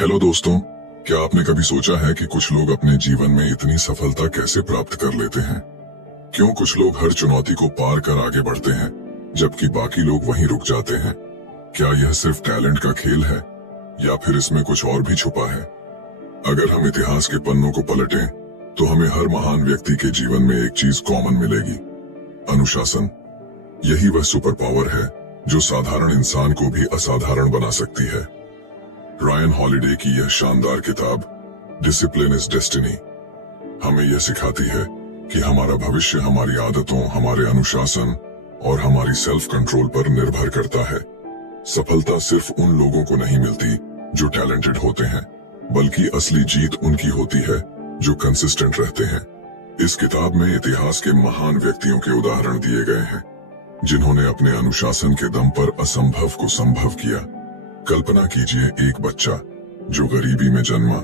Hello दोस्तों, क्या आपने कभी सोचा है कि कुछ लोग अपने जीवन में इतनी सफलता कैसे प्राप्त कर लेते हैं? क्यों कुछ लोग हर चुनौती को पार कर आगे बढ़ते हैं, जबकि बाकी लोग वहीं रुक जाते हैं? क्या यह सिर्फ टैलेंट का खेल है या फिर इसमें कुछ और भी छुपा है? अगर हम इतिहास के पन्नों को पलटें, तो हमें हर महान व्यक्ति के जीवन में एक चीज कॉमन मिलेगी: अनुशासन। यही वह सुपर पावर है जो साधारण इंसान को भी असाधारण बना सकती है। रायन हॉलिडे की यह शानदार किताब डिसिप्लिन इज डेस्टिनी हमें यह सिखाती है कि हमारा भविष्य हमारी आदतों, हमारे अनुशासन और हमारी सेल्फ कंट्रोल पर निर्भर करता है। सफलता सिर्फ उन लोगों को नहीं मिलती जो टैलेंटेड होते हैं, बल्कि असली जीत उनकी होती है जो कंसिस्टेंट रहते हैं। इस किताब में इतिहास के महान व्यक्तियों के उदाहरण दिए गए हैं, जिन्होंने अपने अनुशासन के दम पर असंभव को संभव किया। कल्पना कीजिए एक बच्चा जो गरीबी में जन्मा,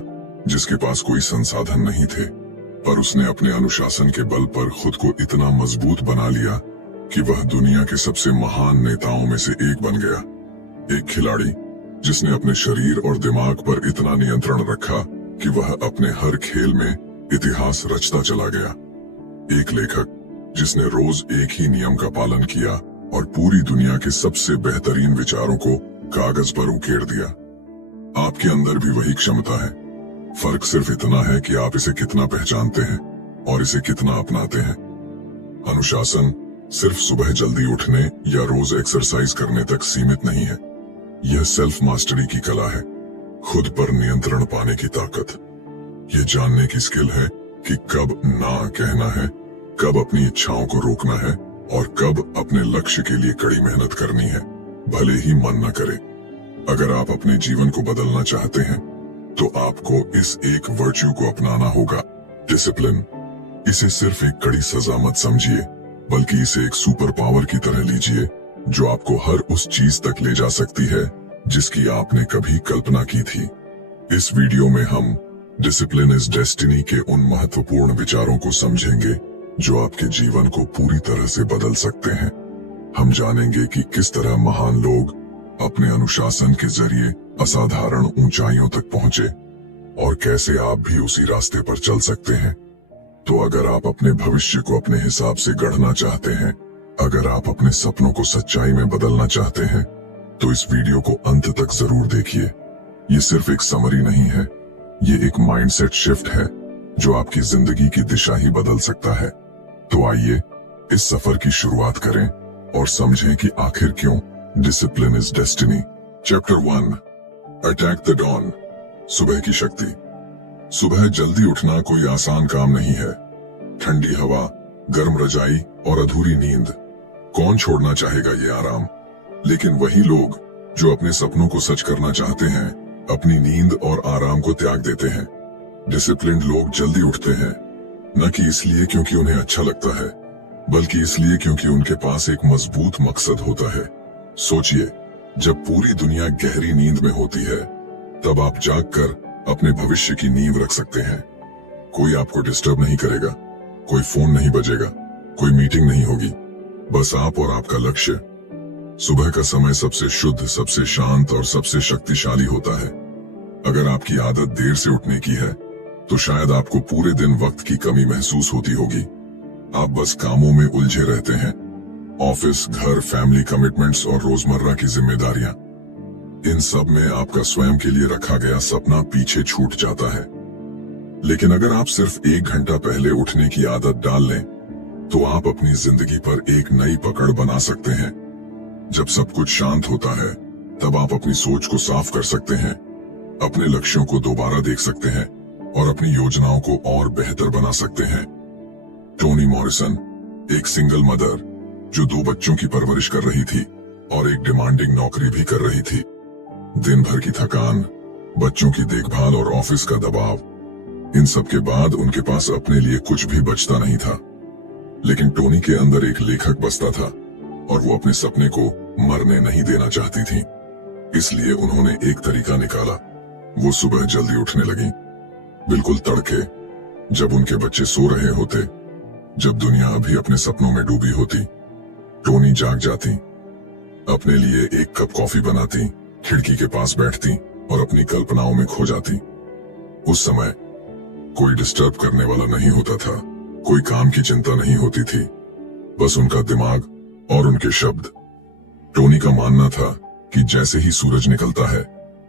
जिसके पास कोई संसाधन नहीं थे, पर उसने अपने अनुशासन के बल पर खुद को इतना मजबूत बना लिया कि वह दुनिया के सबसे महान नेताओं में से एक बन गया। एक खिलाड़ी जिसने अपने शरीर और दिमाग पर इतना नियंत्रण रखा कि वह अपने हर खेल में इतिहास रचता चला गया। एक लेखक जिसने रोज एक ही नियम का पालन किया और पूरी दुनिया के सबसे बेहतरीन विचारों को कागज पर उकेर दिया। आपके अंदर भी वही क्षमता है, फर्क सिर्फ इतना है कि आप इसे कितना पहचानते हैं और इसे कितना अपनाते हैं। अनुशासन सिर्फ सुबह जल्दी उठने या रोज एक्सरसाइज करने तक सीमित नहीं है। यह सेल्फ मास्टरी की कला है, खुद पर नियंत्रण पाने की ताकत। यह जानने की स्किल है कि कब ना कहना है, कब अपनी इच्छाओं को रोकना है और कब अपने लक्ष्य के लिए कड़ी मेहनत करनी है, भले ही मन न करे। अगर आप अपने जीवन को बदलना चाहते हैं, तो आपको इस एक वर्च्यू को अपनाना होगा: डिसिप्लिन। इसे सिर्फ एक कड़ी सजा मत समझिए, बल्कि इसे एक सुपर पावर की तरह लीजिए, जो आपको हर उस चीज तक ले जा सकती है जिसकी आपने कभी कल्पना की थी। इस वीडियो में हम डिसिप्लिन इज डेस्टिनी के उन महत्वपूर्ण विचारों को समझेंगे जो आपके जीवन को पूरी तरह से बदल सकते हैं। हम जानेंगे कि किस तरह महान लोग अपने अनुशासन के जरिए असाधारण ऊंचाइयों तक पहुंचे और कैसे आप भी उसी रास्ते पर चल सकते हैं। तो अगर आप अपने भविष्य को अपने हिसाब से गढ़ना चाहते हैं, अगर आप अपने सपनों को सच्चाई में बदलना चाहते हैं, तो इस वीडियो को अंत तक जरूर देखिए। ये सिर्फ एक समरी नहीं है, ये एक माइंडसेट शिफ्ट है जो आपकी जिंदगी की दिशा ही बदल सकता है। तो आइए इस सफर की शुरुआत करें और समझें कि आखिर क्यों discipline is destiny. Chapter 1, attack the dawn. सुबह की शक्ति। सुबह जल्दी उठना कोई आसान काम नहीं है। ठंडी हवा, गर्म रजाई और अधूरी नींद, कौन छोड़ना चाहेगा ये आराम? लेकिन वही लोग जो अपने सपनों को सच करना चाहते हैं, अपनी नींद और आराम को त्याग देते हैं। डिसिप्लिन्ड लोग जल्दी उठते हैं, न कि इसलिए क्योंकि उन्हें अच्छा लगता है, बल्कि इसलिए क्योंकि उनके पास एक मजबूत मकसद होता है। सोचिए, जब पूरी दुनिया गहरी नींद में होती है, तब आप जागकर अपने भविष्य की नींव रख सकते हैं। कोई आपको डिस्टर्ब नहीं करेगा, कोई फोन नहीं बजेगा, कोई मीटिंग नहीं होगी, बस आप और आपका लक्ष्य। सुबह का समय सबसे शुद्ध, सबसे शांत और सबसे शक्तिशाली होता है। अगर आपकी आदत देर से उठने की है, तो शायद आपको पूरे दिन वक्त की कमी महसूस होती होगी। आप बस कामों में उलझे रहते हैं, ऑफिस, घर, फैमिली कमिटमेंट्स और रोजमर्रा की जिम्मेदारियां। इन सब में आपका स्वयं के लिए रखा गया सपना पीछे छूट जाता है। लेकिन अगर आप सिर्फ 1 घंटा पहले उठने की आदत डाल लें, तो आप अपनी जिंदगी पर एक नई पकड़ बना सकते हैं। जब सब कुछ शांत होता है, तब आप अपनी सोच को साफ कर सकते हैं, अपने लक्ष्यों को दोबारा देख सकते हैं और अपनी योजनाओं को और बेहतर बना सकते हैं। टोनी मॉरिसन, एक सिंगल मदर जो 2 बच्चों की परवरिश कर रही थी और एक डिमांडिंग नौकरी भी कर रही थी। दिन भर की थकान, बच्चों की देखभाल और ऑफिस का दबाव, इन सब के बाद उनके पास अपने लिए कुछ भी बचता नहीं था। लेकिन टोनी के अंदर एक लेखक बसता था और वो अपने सपने को मरने नहीं देना चाहती थी। इसलिए उन्होंने एक तरीका निकाला। वो सुबह जल्दी उठने लगी, बिल्कुल तड़के, जब उनके बच्चे सो रहे होते, जब दुनिया अभी अपने सपनों में डूबी होती। टोनी जाग जाती, अपने लिए एक कप कॉफी बनाती, खिड़की के पास बैठती और अपनी कल्पनाओं में खो जाती। उस समय कोई डिस्टर्ब करने वाला नहीं होता था, कोई काम की चिंता नहीं होती थी, बस उनका दिमाग और उनके शब्द। टोनी का मानना था कि जैसे ही सूरज निकलता है,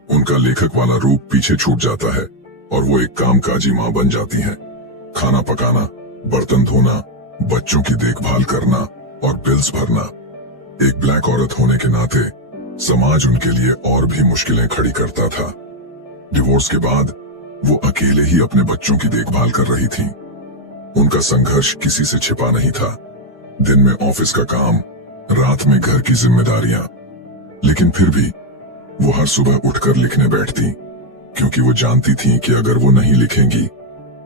उनका लेखक वाला रूप पीछे छूट जाता है और वो एक कामकाजी माँ बन जाती हैं। खाना पकाना, बर्तन धोना, बच्चों की देखभाल करना और बिल्स भरना। एक ब्लैक औरत होने के नाते समाज उनके लिए और भी मुश्किलें खड़ी करता था। डिवोर्स के बाद वो अकेले ही अपने बच्चों की देखभाल कर रही थी। उनका संघर्ष किसी से छिपा नहीं था। दिन में ऑफिस का काम, रात में घर की जिम्मेदारियां। लेकिन फिर भी वो हर सुबह उठकर लिखने बैठती, क्योंकि वो जानती थी कि अगर वो नहीं लिखेंगी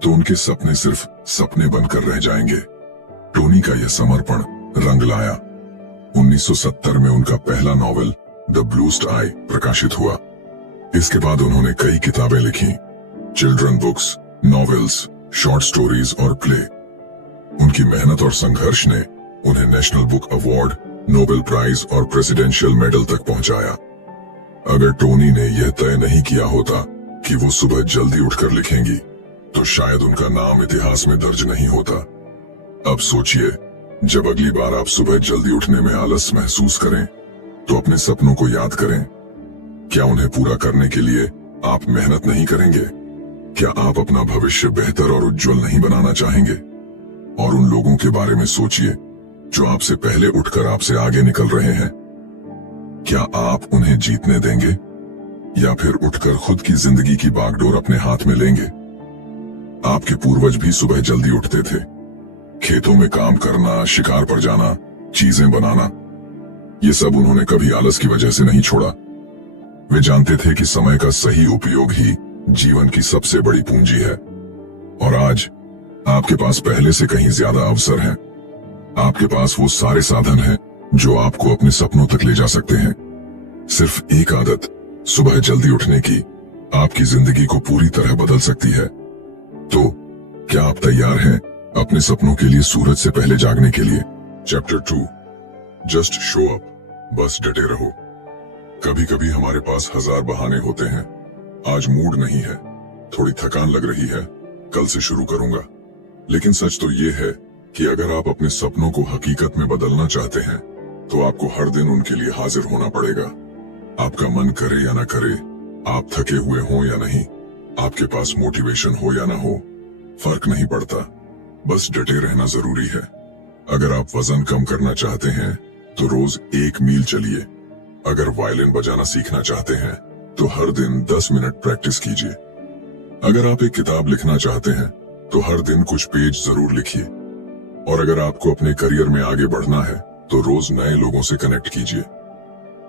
तो उनके सपने सिर्फ सपने बनकर रह जाएंगे। टोनी का यह समर्पण रंग लाया। 1970 में उनका पहला नॉवेल द ब्लू स्काई प्रकाशित हुआ। इसके बाद उन्होंने कई किताबें लिखी, children books, novels, short stories और प्ले। उनकी मेहनत और संघर्ष ने उन्हें national book award, Nobel prize और प्रेसिडेंशियल मेडल तक पहुंचाया। अगर टोनी ने यह तय नहीं किया होता कि वो सुबह जल्दी उठकर लिखेंगी, तो शायद उनका नाम इतिहास में दर्ज नहीं होता। अब सोचिए, जब अगली बार आप सुबह जल्दी उठने में आलस महसूस करें, तो अपने सपनों को याद करें। क्या उन्हें पूरा करने के लिए आप मेहनत नहीं करेंगे? क्या आप अपना भविष्य बेहतर और उज्जवल नहीं बनाना चाहेंगे? और उन लोगों के बारे में सोचिए जो आपसे पहले उठकर आपसे आगे निकल रहे हैं। क्या आप उन्हें जीतने देंगे या फिर उठकर खुद की जिंदगी की बागडोर अपने हाथ में लेंगे? आपके पूर्वज भी सुबह जल्दी उठते थे। खेतों में काम करना, शिकार पर जाना, चीजें बनाना, ये सब उन्होंने कभी आलस की वजह से नहीं छोड़ा। वे जानते थे कि समय का सही उपयोग ही जीवन की सबसे बड़ी पूंजी है। और आज आपके पास पहले से कहीं ज्यादा अवसर हैं। आपके पास वो सारे साधन हैं जो आपको अपने सपनों तक ले जा सकते हैं। सिर्फ एक आदत, सुबह जल्दी उठने की, आपकी जिंदगी को पूरी तरह बदल सकती है। तो क्या आप तैयार हैं अपने सपनों के लिए सूरज से पहले जागने के लिए? चैप्टर 2, जस्ट शो अप, बस डटे रहो। कभी कभी हमारे पास हजार बहाने होते हैं। आज मूड नहीं है, थोड़ी थकान लग रही है, कल से शुरू करूंगा। लेकिन सच तो ये है कि अगर आप अपने सपनों को हकीकत में बदलना चाहते हैं, तो आपको हर दिन उनके लिए हाजिर होना पड़ेगा। आपका मन करे या ना करे, आप थके हुए हों या नहीं, आपके पास मोटिवेशन हो या ना हो, फर्क नहीं पड़ता। बस डटे रहना जरूरी है। अगर आप वजन कम करना चाहते हैं तो रोज 1 मील चलिए। अगर वायलिन बजाना सीखना चाहते हैं तो हर दिन 10 मिनट प्रैक्टिस कीजिए। अगर आप एक किताब लिखना चाहते हैं तो हर दिन कुछ पेज जरूर लिखिए। और अगर आपको अपने करियर में आगे बढ़ना है तो रोज नए लोगों से कनेक्ट कीजिए।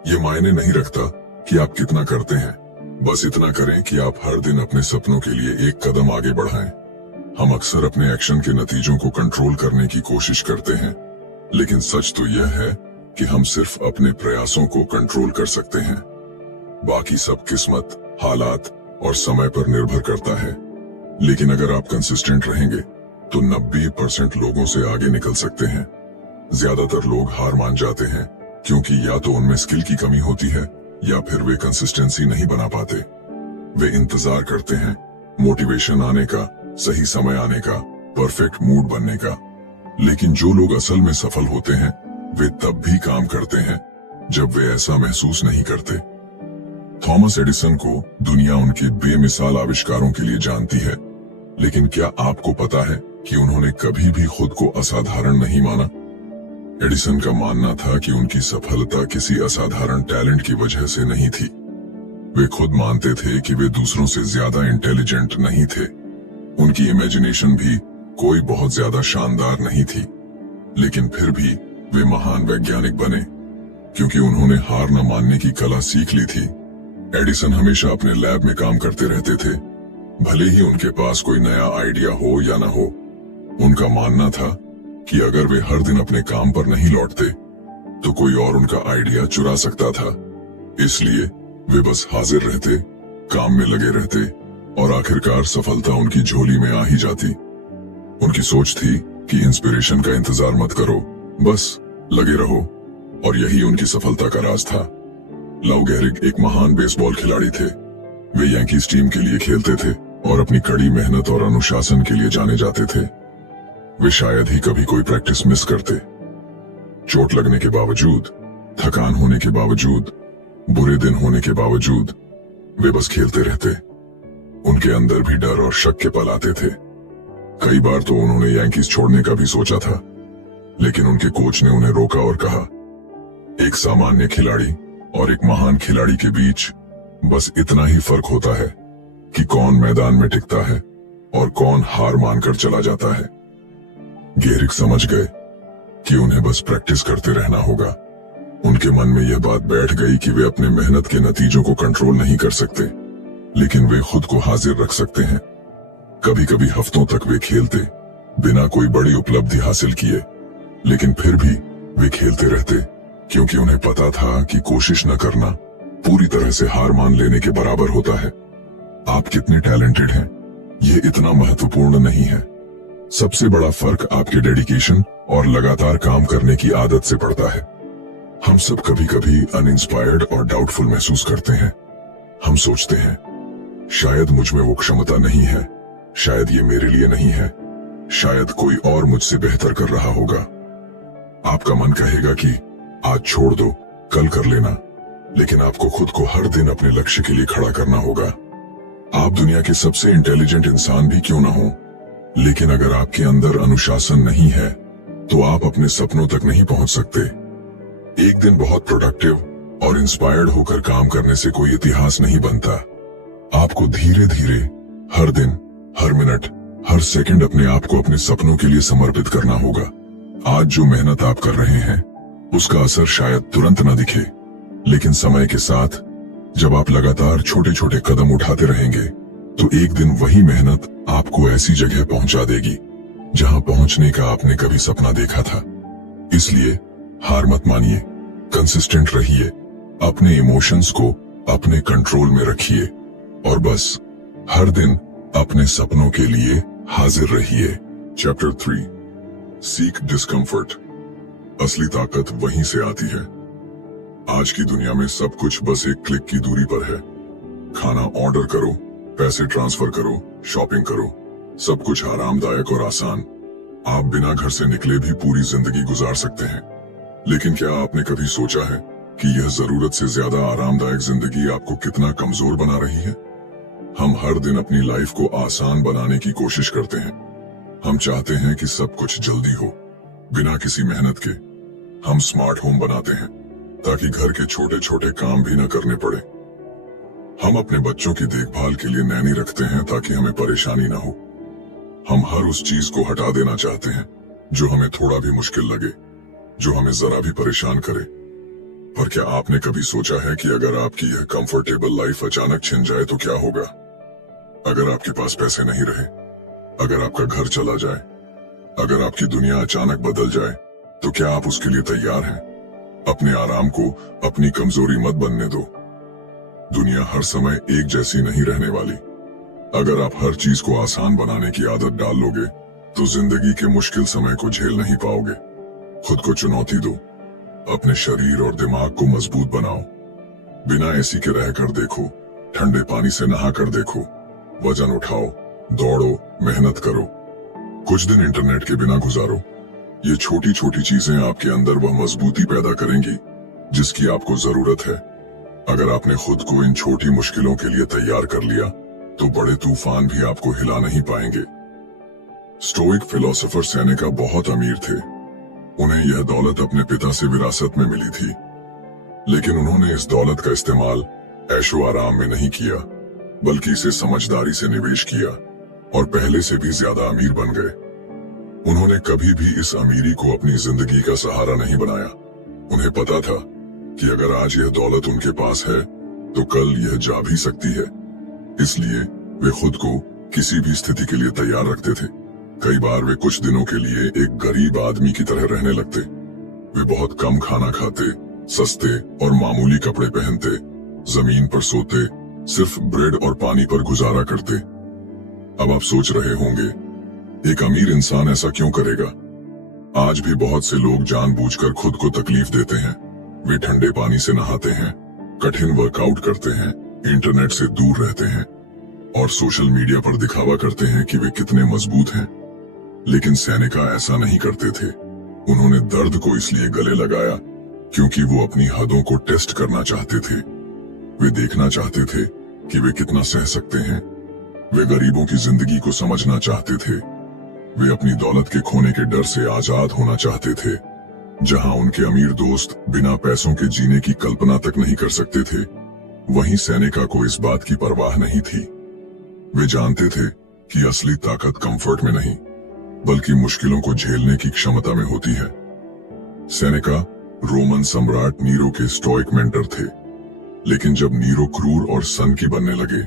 ये मायने नहीं रखता कि आप कितना करते हैं, बस इतना करें कि आप हर दिन अपने सपनों के लिए एक कदम आगे बढ़ाएं। हम अक्सर अपने एक्शन के नतीजों को कंट्रोल करने की कोशिश करते हैं, लेकिन सच तो यह है कि हम सिर्फ अपने प्रयासों को कंट्रोल कर सकते हैं। बाकी सब किस्मत, हालात और समय पर निर्भर करता है। लेकिन अगर आप कंसिस्टेंट रहेंगे तो 90% लोगों से आगे निकल सकते हैं। ज्यादातर लोग हार मान जाते हैं क्योंकि या तो उनमें स्किल की कमी होती है या फिर वे कंसिस्टेंसी नहीं बना पाते। वे इंतजार करते हैं मोटिवेशन आने का, सही समय आने का, परफेक्ट मूड बनने का। लेकिन जो लोग असल में सफल होते हैं वे तब भी काम करते हैं जब वे ऐसा महसूस नहीं करते। थॉमस एडिसन को दुनिया उनके बेमिसाल आविष्कारों के लिए जानती है, लेकिन क्या आपको पता है कि उन्होंने कभी भी खुद को असाधारण नहीं माना? एडिसन का मानना था कि उनकी सफलता किसी असाधारण टैलेंट की वजह से नहीं थी। वे खुद मानते थे कि वे दूसरों से ज्यादा इंटेलिजेंट नहीं थे। उनकी इमेजिनेशन भी कोई बहुत ज्यादा शानदार नहीं थी, लेकिन फिर भी वे महान वैज्ञानिक बने क्योंकि उन्होंने हार न मानने की कला सीख ली थी। एडिसन हमेशा अपने लैब में काम करते रहते थे, भले ही उनके पास कोई नया आइडिया हो या ना हो। उनका मानना था कि अगर वे हर दिन अपने काम पर नहीं लौटते तो कोई और उनका आइडिया चुरा सकता था। इसलिए वे बस हाजिर रहते, काम में लगे रहते और आखिरकार सफलता उनकी झोली में आ ही जाती। उनकी सोच थी कि इंस्पिरेशन का इंतजार मत करो, बस लगे रहो, और यही उनकी सफलता का राज था। लव गेहरिग एक महान बेसबॉल खिलाड़ी थे। वे यांकीज टीम के लिए खेलते थे और अपनी कड़ी मेहनत और अनुशासन के लिए जाने जाते थे। वे शायद ही कभी कोई प्रैक्टिस मिस करते। चोट लगने के बावजूद, थकान होने के बावजूद, बुरे दिन होने के बावजूद वे बस खेलते रहते। उनके अंदर भी डर और शक के पल आते थे। कई बार तो उन्होंने यांकीज छोड़ने का भी सोचा था, लेकिन उनके कोच ने उन्हें रोका और कहा, एक सामान्य खिलाड़ी और एक महान खिलाड़ी के बीच बस इतना ही फर्क होता है कि कौन मैदान में टिकता है और कौन हार मानकर चला जाता है। गेहरिक समझ गए कि उन्हें बस प्रैक्टिस करते रहना होगा। उनके मन में यह बात बैठ गई कि वे अपने मेहनत के नतीजों को कंट्रोल नहीं कर सकते, लेकिन वे खुद को हाजिर रख सकते हैं। कभी कभी हफ्तों तक वे खेलते बिना कोई बड़ी उपलब्धि हासिल किए, लेकिन फिर भी वे खेलते रहते, क्योंकि उन्हें पता था कि कोशिश न करना पूरी तरह से हार मान लेने के बराबर होता है। आप कितने टैलेंटेड हैं, ये इतना महत्वपूर्ण नहीं है। सबसे बड़ा फर्क आपके डेडिकेशन और लगातार काम करने की आदत से पड़ता है। हम सब कभी कभी अनइंस्पायर्ड और डाउटफुल महसूस करते हैं। हम सोचते हैं, शायद मुझ में वो क्षमता नहीं है, शायद ये मेरे लिए नहीं है, शायद कोई और मुझसे बेहतर कर रहा होगा। आपका मन कहेगा कि आज छोड़ दो, कल कर लेना, लेकिन आपको खुद को हर दिन अपने लक्ष्य के लिए खड़ा करना होगा। आप दुनिया के सबसे इंटेलिजेंट इंसान भी क्यों ना हो, लेकिन अगर आपके अंदर अनुशासन नहीं है तो आप अपने सपनों तक नहीं पहुंच सकते। एक दिन बहुत प्रोडक्टिव और इंस्पायर्ड होकर काम करने से कोई इतिहास नहीं बनता। आपको धीरे धीरे हर दिन, हर मिनट, हर सेकंड अपने आप को अपने सपनों के लिए समर्पित करना होगा। आज जो मेहनत आप कर रहे हैं उसका असर शायद तुरंत न दिखे, लेकिन समय के साथ जब आप लगातार छोटे छोटे कदम उठाते रहेंगे तो एक दिन वही मेहनत आपको ऐसी जगह पहुंचा देगी जहां पहुंचने का आपने कभी सपना देखा था। इसलिए हार मत मानिए, कंसिस्टेंट रहिए, अपने इमोशंस को अपने कंट्रोल में रखिए और बस हर दिन अपने सपनों के लिए हाजिर रहिए। Chapter 3, seek discomfort. असली ताकत वहीं से आती है। आज की दुनिया में सब कुछ बस एक क्लिक की दूरी पर है। खाना ऑर्डर करो, पैसे ट्रांसफर करो, शॉपिंग करो, सब कुछ आरामदायक और आसान। आप बिना घर से निकले भी पूरी जिंदगी गुजार सकते हैं। लेकिन क्या आपने कभी सोचा है कि यह जरूरत से ज्यादा आरामदायक जिंदगी आपको कितना कमजोर बना रही है? हम हर दिन अपनी लाइफ को आसान बनाने की कोशिश करते हैं। हम चाहते हैं कि सब कुछ जल्दी हो, बिना किसी मेहनत के। हम स्मार्ट होम बनाते हैं ताकि घर के छोटे छोटे काम भी न करने पड़े। हम अपने बच्चों की देखभाल के लिए नैनी रखते हैं ताकि हमें परेशानी न हो। हम हर उस चीज को हटा देना चाहते हैं जो हमें थोड़ा भी मुश्किल लगे, जो हमें जरा भी परेशान करे। पर क्या आपने कभी सोचा है कि अगर आपकी यह कंफर्टेबल लाइफ अचानक छिन जाए तो क्या होगा? अगर आपके पास पैसे नहीं रहे, अगर आपका घर चला जाए, अगर आपकी दुनिया अचानक बदल जाए, तो क्या आप उसके लिए तैयार हैं? अपने आराम को अपनी कमजोरी मत बनने दो। दुनिया हर समय एक जैसी नहीं रहने वाली। अगर आप हर चीज को आसान बनाने की आदत डाल लोगे तो जिंदगी के मुश्किल समय को झेल नहीं पाओगे। खुद को चुनौती दो, अपने शरीर और दिमाग को मजबूत बनाओ। बिना एसी के रहकर देखो, ठंडे पानी से नहाकर देखो, वजन उठाओ, दौड़ो, मेहनत करो, कुछ दिन इंटरनेट के बिना गुजारो। ये छोटी छोटी चीजें आपके अंदर वह मजबूती पैदा करेंगी जिसकी आपको जरूरत है। अगर आपने खुद को इन छोटी मुश्किलों के लिए तैयार कर लिया तो बड़े तूफान भी आपको हिला नहीं पाएंगे। स्टोइक फिलोसोफर सेनेका बहुत अमीर थे। उन्हें यह दौलत अपने पिता से विरासत में मिली थी, लेकिन उन्होंने इस दौलत का इस्तेमाल ऐशो आराम में नहीं किया, बल्कि इसे समझदारी से निवेश किया और पहले से भी ज्यादा अमीर बन गए। उन्होंने कभी भी इस अमीरी को अपनी जिंदगी का सहारा नहीं बनाया। उन्हें पता था कि अगर आज यह दौलत उनके पास है तो कल यह जा भी सकती है। इसलिए वे खुद को किसी भी स्थिति के लिए तैयार रखते थे। कई बार वे कुछ दिनों के लिए एक गरीब आदमी की तरह रहने लगते। वे बहुत कम खाना खाते, सस्ते और मामूली कपड़े पहनते, जमीन पर सोते, सिर्फ ब्रेड और पानी पर गुजारा करते। अब आप सोच रहे होंगे, एक अमीर इंसान ऐसा क्यों करेगा? आज भी बहुत से लोग जानबूझकर खुद को तकलीफ देते हैं। वे ठंडे पानी से नहाते हैं, कठिन वर्कआउट करते हैं इंटरनेट से दूर रहते हैं और सोशल मीडिया पर दिखावा करते हैं कि वे कितने मजबूत हैं। लेकिन सेनेका ऐसा नहीं करते थे। उन्होंने दर्द को इसलिए गले लगाया क्योंकि वो अपनी हदों को टेस्ट करना चाहते थे। वे देखना चाहते थे कि वे कितना सह सकते हैं। वे गरीबों की जिंदगी को समझना चाहते थे। वे अपनी दौलत के खोने के डर से आजाद होना चाहते थे। जहां उनके अमीर दोस्त बिना पैसों के जीने की कल्पना तक नहीं कर सकते थे, वहीं सेनेका को इस बात की परवाह नहीं थी। वे जानते थे कि असली ताकत कंफर्ट में नहीं, बल्कि मुश्किलों को झेलने की क्षमता में होती है। सेनेका रोमन सम्राट नीरो के स्टोइक मेंटर थे, लेकिन जब नीरो क्रूर और सनकी बनने लगे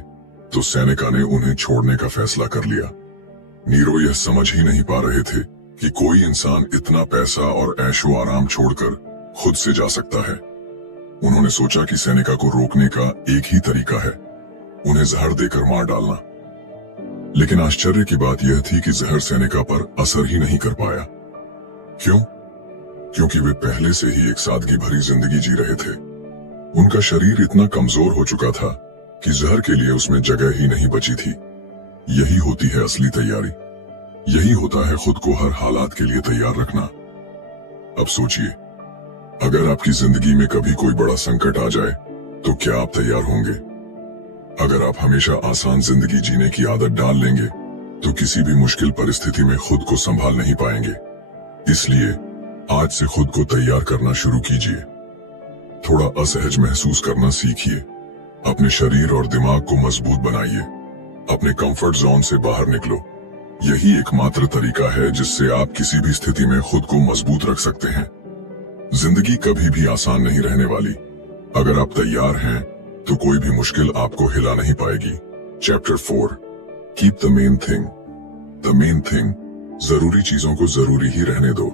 तो सेनेका ने उन्हें छोड़ने का फैसला कर लिया। नीरो यह समझ ही नहीं पा रहे थे कि कोई इंसान इतना पैसा और ऐशो आराम छोड़कर खुद से जा सकता है। उन्होंने सोचा कि सेनेका को रोकने का एक ही तरीका है, उन्हें जहर देकर मार डालना। लेकिन आश्चर्य की बात यह थी कि जहर सेनेका पर असर ही नहीं कर पाया। क्यों? क्योंकि वे पहले से ही एक सादगी भरी जिंदगी जी रहे थे। उनका शरीर इतना कमजोर हो चुका था कि जहर के लिए उसमें जगह ही नहीं बची थी। यही होती है असली तैयारी। यही होता है खुद को हर हालात के लिए तैयार रखना। अब सोचिए, अगर आपकी जिंदगी में कभी कोई बड़ा संकट आ जाए तो क्या आप तैयार होंगे? अगर आप हमेशा आसान जिंदगी जीने की आदत डाल लेंगे तो किसी भी मुश्किल परिस्थिति में खुद को संभाल नहीं पाएंगे। इसलिए आज से खुद को तैयार करना शुरू कीजिए। थोड़ा असहज महसूस करना सीखिए। अपने शरीर और दिमाग को मजबूत बनाइए। अपने कंफर्ट जोन से बाहर निकलो। यही एकमात्र तरीका है जिससे आप किसी भी स्थिति में खुद को मजबूत रख सकते हैं। जिंदगी कभी भी आसान नहीं रहने वाली। अगर आप तैयार हैं तो कोई भी मुश्किल आपको हिला नहीं पाएगी। Chapter 4, keep the main thing. The main thing, जरूरी चीजों को जरूरी ही रहने दो।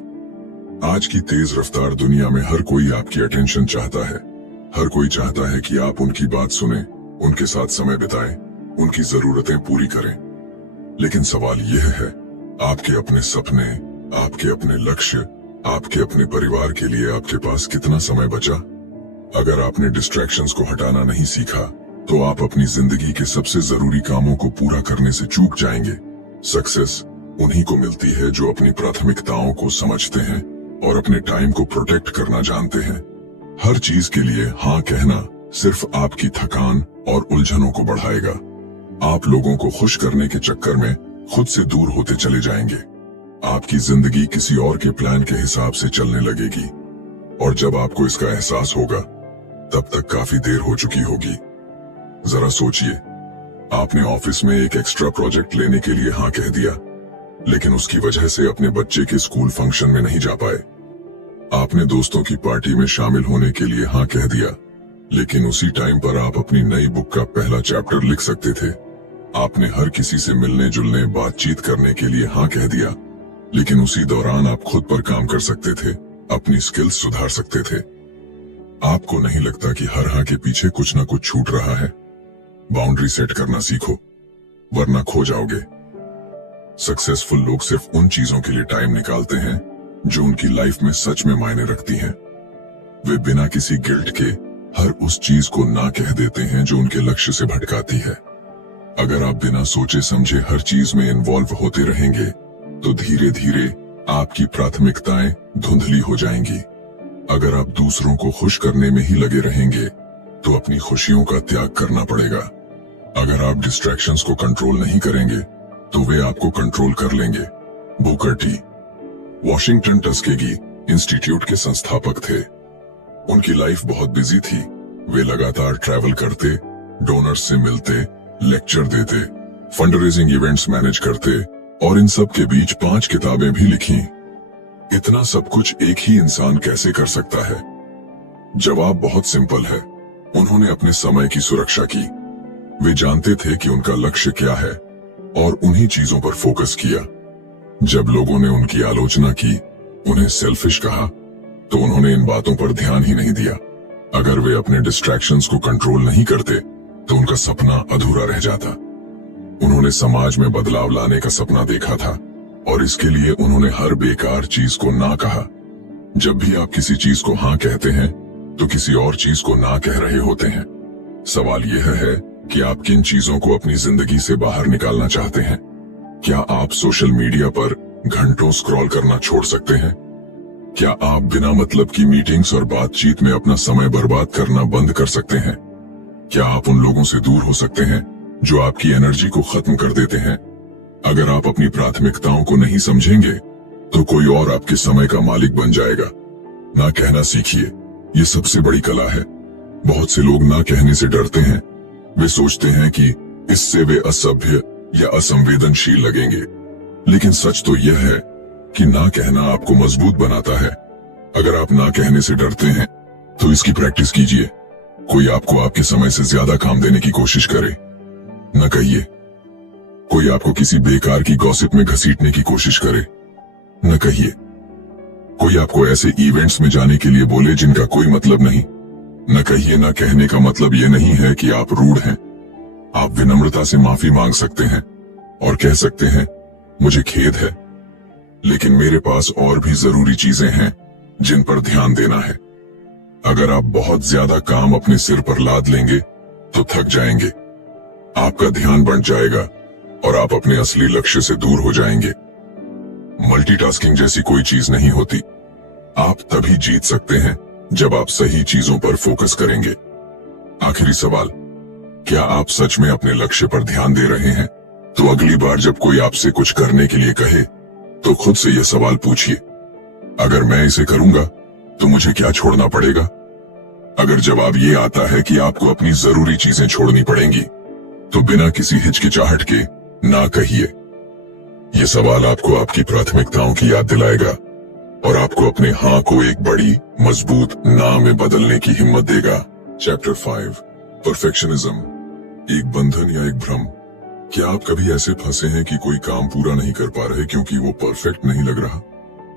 आज की तेज रफ्तार दुनिया में हर कोई आपकी अटेंशन चाहता है। हर कोई चाहता है कि आप उनकी बात सुने, उनके साथ समय बिताएं, उनकी जरूरतें पूरी करें। लेकिन सवाल यह है, आपके अपने सपने, आपके अपने लक्ष्य, आपके अपने परिवार के लिए आपके पास कितना समय बचा? अगर आपने डिस्ट्रैक्शंस को हटाना नहीं सीखा तो आप अपनी जिंदगी के सबसे जरूरी कामों को पूरा करने से चूक जाएंगे। सक्सेस उन्हीं को मिलती है जो अपनी प्राथमिकताओं को समझते हैं और अपने टाइम को प्रोटेक्ट करना जानते हैं। हर चीज के लिए हाँ कहना सिर्फ आपकी थकान और उलझनों को बढ़ाएगा। आप लोगों को खुश करने के चक्कर में खुद से दूर होते चले जाएंगे। आपकी जिंदगी किसी और के प्लान के हिसाब से चलने लगेगी और जब आपको इसका एहसास होगा तब तक काफी देर हो चुकी होगी। जरा सोचिए, आपने ऑफिस में एक एक्स्ट्रा प्रोजेक्ट लेने के लिए हाँ कह दिया, लेकिन उसकी वजह से अपने बच्चे के स्कूल फंक्शन में नहीं जा पाए। आपने दोस्तों की पार्टी में शामिल होने के लिए हाँ कह दिया, लेकिन उसी टाइम पर आप अपनी नई बुक का पहला चैप्टर लिख सकते थे। आपने हर किसी से मिलने जुलने, बातचीत करने के लिए हाँ कह दिया, लेकिन उसी दौरान आप खुद पर काम कर सकते थे, अपनी स्किल्स सुधार सकते थे। आपको नहीं लगता कि हर हाँ के पीछे कुछ ना कुछ छूट रहा है? बाउंड्री सेट करना सीखो, वरना खो जाओगे। सक्सेसफुल लोग सिर्फ उन चीजों के लिए टाइम निकालते हैं जो उनकी लाइफ में सच में मायने रखती हैं। वे बिना किसी गिल्ट के हर उस चीज को ना कह देते हैं जो उनके लक्ष्य से भटकाती है। अगर आप बिना सोचे समझे हर चीज में इन्वॉल्व होते रहेंगे तो धीरे धीरे आपकी प्राथमिकताएं धुंधली हो जाएंगी। अगर आप दूसरों को खुश करने में ही लगे रहेंगे तो अपनी खुशियों का त्याग करना पड़ेगा। अगर आप डिस्ट्रैक्शंस को कंट्रोल नहीं करेंगे तो वे आपको कंट्रोल कर लेंगे। Booker T Washington Tuskegee institute के संस्थापक थे। उनकी लाइफ बहुत बिजी थी। वे लगातार ट्रैवल करते, डोनर्स से मिलते, लेक्चर देते, फंडरेजिंग इवेंट्स मैनेज करते और इन सब के बीच 5 किताबें भी लिखी। इतना सब कुछ एक ही इंसान कैसे कर सकता है? जवाब बहुत सिंपल है, उन्होंने अपने समय की सुरक्षा की। वे जानते थे कि उनका लक्ष्य क्या है और उन्हीं चीजों पर फोकस किया। जब लोगों ने उनकी आलोचना की, उन्हें सेल्फिश कहा, तो उन्होंने इन बातों पर ध्यान ही नहीं दिया। अगर वे अपने डिस्ट्रैक्शंस को कंट्रोल नहीं करते तो उनका सपना अधूरा रह जाता। उन्होंने समाज में बदलाव लाने का सपना देखा था और इसके लिए उन्होंने हर बेकार चीज को ना कहा। जब भी आप किसी चीज को हाँ कहते हैं तो किसी और चीज को ना कह रहे होते हैं। सवाल यह है कि आप किन चीजों को अपनी जिंदगी से बाहर निकालना चाहते हैं। क्या आप सोशल मीडिया पर घंटों स्क्रॉल करना छोड़ सकते हैं? क्या आप बिना मतलब की मीटिंग्स और बातचीत में अपना समय बर्बाद करना बंद कर सकते हैं? क्या आप उन लोगों से दूर हो सकते हैं जो आपकी एनर्जी को खत्म कर देते हैं? अगर आप अपनी प्राथमिकताओं को नहीं समझेंगे तो कोई और आपके समय का मालिक बन जाएगा। ना कहना सीखिए, ये सबसे बड़ी कला है। बहुत से लोग ना कहने से डरते हैं। वे सोचते हैं कि इससे वे असभ्य या असंवेदनशील लगेंगे, लेकिन सच तो यह है कि ना कहना आपको मजबूत बनाता है। अगर आप ना कहने से डरते हैं तो इसकी प्रैक्टिस कीजिए। कोई आपको आपके समय से ज्यादा काम देने की कोशिश करे, न कहिए। कोई आपको किसी बेकार की गॉसिप में घसीटने की कोशिश करे, न कहिए। कोई आपको ऐसे इवेंट्स में जाने के लिए बोले जिनका कोई मतलब नहीं, न कहिए। न कहने का मतलब यह नहीं है कि आप रूड हैं। आप विनम्रता से माफी मांग सकते हैं और कह सकते हैं, मुझे खेद है, लेकिन मेरे पास और भी जरूरी चीजें हैं जिन पर ध्यान देना है। अगर आप बहुत ज्यादा काम अपने सिर पर लाद लेंगे तो थक जाएंगे, आपका ध्यान बढ़ जाएगा और आप अपने असली लक्ष्य से दूर हो जाएंगे। मल्टीटास्किंग जैसी कोई चीज नहीं होती। आप तभी जीत सकते हैं जब आप सही चीजों पर फोकस करेंगे। आखिरी सवाल, क्या आप सच में अपने लक्ष्य पर ध्यान दे रहे हैं? तो अगली बार जब कोई आपसे कुछ करने के लिए कहे तो खुद से यह सवाल पूछिए, अगर मैं इसे करूंगा तो मुझे क्या छोड़ना पड़ेगा? अगर जवाब ये आता है कि आपको अपनी जरूरी चीजें छोड़नी पड़ेंगी तो बिना किसी हिचकिचाहट के ना कहिए। यह सवाल आपको आपकी प्राथमिकताओं की याद दिलाएगा और आपको अपने हाँ को एक बड़ी मजबूत ना में बदलने की हिम्मत देगा। चैप्टर 5, परफेक्शनिज्म, एक बंधन या एक भ्रम। क्या आप कभी ऐसे फंसे हैं कि कोई काम पूरा नहीं कर पा रहे क्योंकि वो परफेक्ट नहीं लग रहा?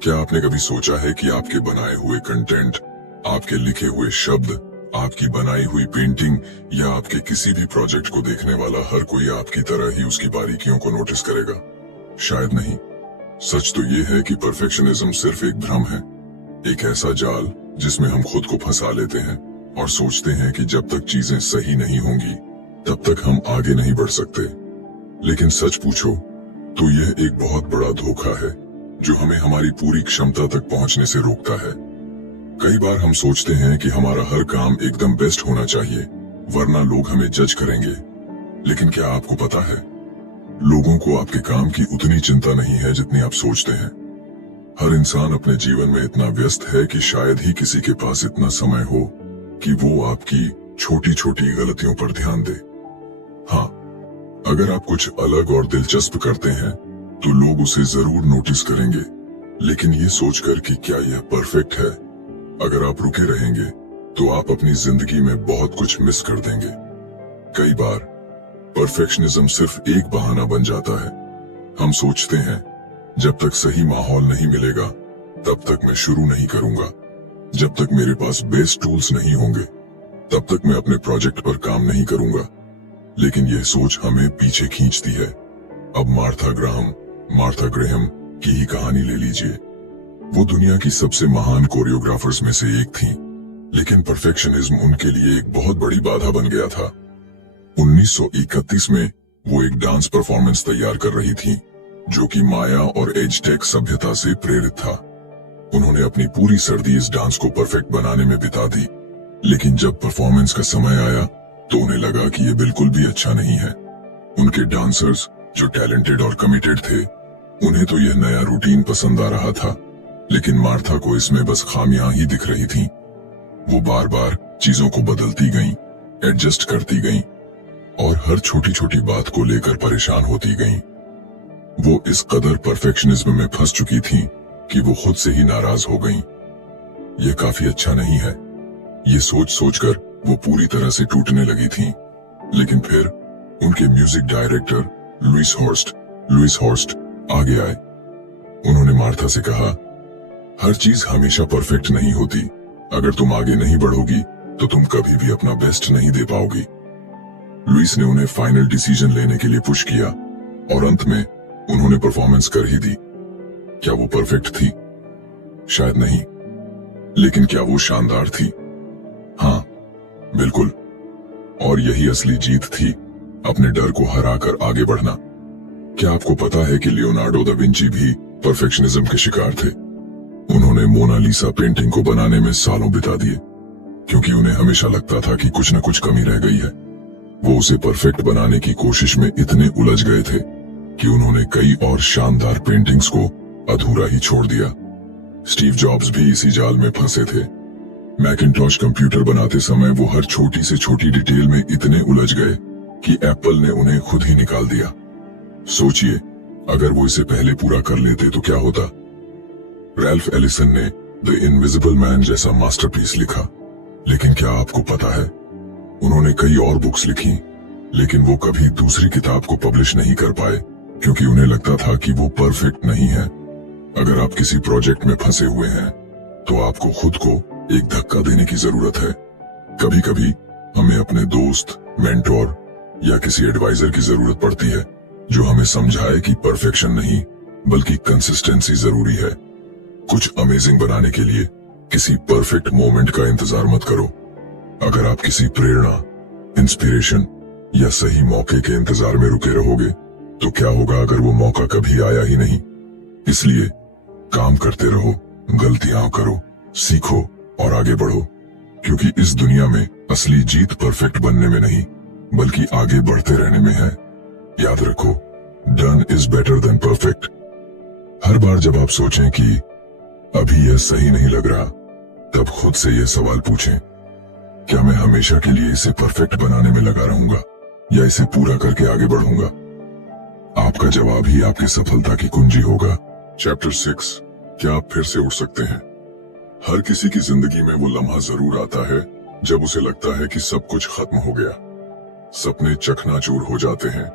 क्या आपने कभी सोचा है कि आपके बनाए हुए कंटेंट, आपके लिखे हुए शब्द, आपकी बनाई हुई पेंटिंग या आपके किसी भी प्रोजेक्ट को देखने वाला हर कोई आपकी तरह ही उसकी बारीकियों को नोटिस करेगा? शायद नहीं। सच तो ये है कि परफेक्शनिज्म सिर्फ एक भ्रम है, एक ऐसा जाल जिसमें हम खुद को फंसा लेते हैं और सोचते हैं कि जब तक चीजें सही नहीं होंगी तब तक हम आगे नहीं बढ़ सकते। लेकिन सच पूछो तो यह एक बहुत बड़ा धोखा है जो हमें हमारी पूरी क्षमता तक पहुंचने से रोकता है। कई बार हम सोचते हैं कि हमारा हर काम एकदम बेस्ट होना चाहिए वरना लोग हमें जज करेंगे। लेकिन क्या आपको पता है, लोगों को आपके काम की उतनी चिंता नहीं है जितनी आप सोचते हैं। हर इंसान अपने जीवन में इतना व्यस्त है कि शायद ही किसी के पास इतना समय हो कि वो आपकी छोटी छोटी गलतियों पर ध्यान दे। हाँ, अगर आप कुछ अलग और दिलचस्प करते हैं तो लोग उसे जरूर नोटिस करेंगे, लेकिन ये सोचकर कि क्या यह परफेक्ट है, अगर आप रुके रहेंगे तो आप अपनी जिंदगी में बहुत कुछ मिस कर देंगे। कई बार परफेक्शनिज्म सिर्फ एक बहाना बन जाता है। हम सोचते हैं जब तक सही माहौल नहीं मिलेगा तब तक मैं शुरू नहीं करूंगा, जब तक मेरे पास बेस्ट टूल्स नहीं होंगे तब तक मैं अपने प्रोजेक्ट पर काम नहीं करूंगा। लेकिन यह सोच हमें पीछे खींचती है। अब मार्था ग्रेहम की ही कहानी ले लीजिए। वो दुनिया की सबसे महान कोरियोग्राफर्स में से एक थीं, लेकिन परफेक्शनिज्म उनके लिए एक बहुत बड़ी बाधा बन गया था। 1931 में वो एक डांस परफॉर्मेंस तैयार कर रही थीं, जो कि माया और एज़टेक सभ्यता से प्रेरित था। उन्होंने अपनी पूरी सर्दी इस डांस को परफेक्ट बनाने में बिता दी, लेकिन जब परफॉर्मेंस का समय आया तो उन्हें लगा कि ये बिल्कुल भी अच्छा नहीं है। उनके डांसर्स जो टैलेंटेड और कमिटेड थे, उन्हें तो यह नया रूटीन पसंद आ रहा था, लेकिन मार्था को इसमें बस खामियां ही दिख रही थीं। वो बार बार चीजों को बदलती गईं, एडजस्ट करती गईं और हर छोटी छोटी बात को लेकर परेशान होती गईं। वो इस कदर परफेक्शनिज्म में फंस चुकी थीं कि वो खुद से ही नाराज हो गईं। यह काफी अच्छा नहीं है, ये सोच सोचकर वो पूरी तरह से टूटने लगी थीं। लेकिन फिर उनके म्यूजिक डायरेक्टर लुइस हॉर्स्ट आगे आए। उन्होंने मार्था से कहा, हर चीज हमेशा परफेक्ट नहीं होती। अगर तुम आगे नहीं बढ़ोगी तो तुम कभी भी अपना बेस्ट नहीं दे पाओगी। लुइस ने उन्हें फाइनल डिसीजन लेने के लिए पुश किया और अंत में उन्होंने परफॉर्मेंस कर ही दी। क्या वो परफेक्ट थी? शायद नहीं, लेकिन क्या वो शानदार थी? हाँ, बिल्कुल। और यही असली जीत थी, अपने डर को हराकर आगे बढ़ना। क्या आपको पता है कि लियोनार्डो दा विंची भी परफेक्शनिज्म के शिकार थे? उन्होंने मोनालिसा पेंटिंग को बनाने में सालों बिता दिए, क्योंकि उन्हें हमेशा लगता था कि कुछ न कुछ कमी रह गई है। वो उसे परफेक्ट बनाने की कोशिश में इतने उलझ गए थे कि उन्होंने कई और शानदार पेंटिंग्स को अधूरा ही छोड़ दिया। स्टीव जॉब्स भी इसी जाल में फंसे थे। मैकिंटॉश कंप्यूटर बनाते समय वो हर छोटी से छोटी डिटेल में इतने उलझ गए कि एप्पल ने उन्हें खुद ही निकाल दिया। सोचिए, अगर वो इसे पहले पूरा कर लेते तो क्या होता। रैल्फ एलिसन ने द इनविजिबल मैन जैसा मास्टरपीस लिखा, लेकिन क्या आपको पता है, उन्होंने कई और बुक्स लिखी, लेकिन वो कभी दूसरी किताब को पब्लिश नहीं कर पाए, क्योंकि उन्हें लगता था कि वो परफेक्ट नहीं है। अगर आप किसी प्रोजेक्ट में फंसे हुए हैं, तो आपको खुद को एक धक्का देने की जरूरत है। कभी कभी हमें अपने दोस्त, मेंटोर या किसी एडवाइजर की जरूरत पड़ती है, जो हमें समझाए कि परफेक्शन नहीं, बल्कि कंसिस्टेंसी जरूरी है। कुछ अमेजिंग बनाने के लिए किसी परफेक्ट मोमेंट का इंतजार मत करो। अगर आप किसी प्रेरणा, इंस्पिरेशन या सही मौके के इंतजार में रुके रहोगे, तो क्या होगा अगर वो मौका कभी आया ही नहीं। इसलिए काम करते रहो, गलतियां करो, सीखो और आगे बढ़ो, क्योंकि इस दुनिया में असली जीत परफेक्ट बनने में नहीं, बल्कि आगे बढ़ते रहने में है। याद रखो, done is better than perfect. हर बार जब आप सोचें कि अभी यह सही नहीं लग रहा, तब खुद से यह सवाल पूछें, क्या मैं हमेशा के लिए इसे परफेक्ट बनाने में लगा रहूंगा या इसे पूरा करके आगे बढ़ूंगा? आपका जवाब ही आपकी सफलता की कुंजी होगा। चैप्टर 6, क्या आप फिर से उठ सकते हैं? हर किसी की जिंदगी में वो लम्हा जरूर आता है जब उसे लगता है कि सब कुछ खत्म हो गया। सपने चकनाचूर हो जाते हैं,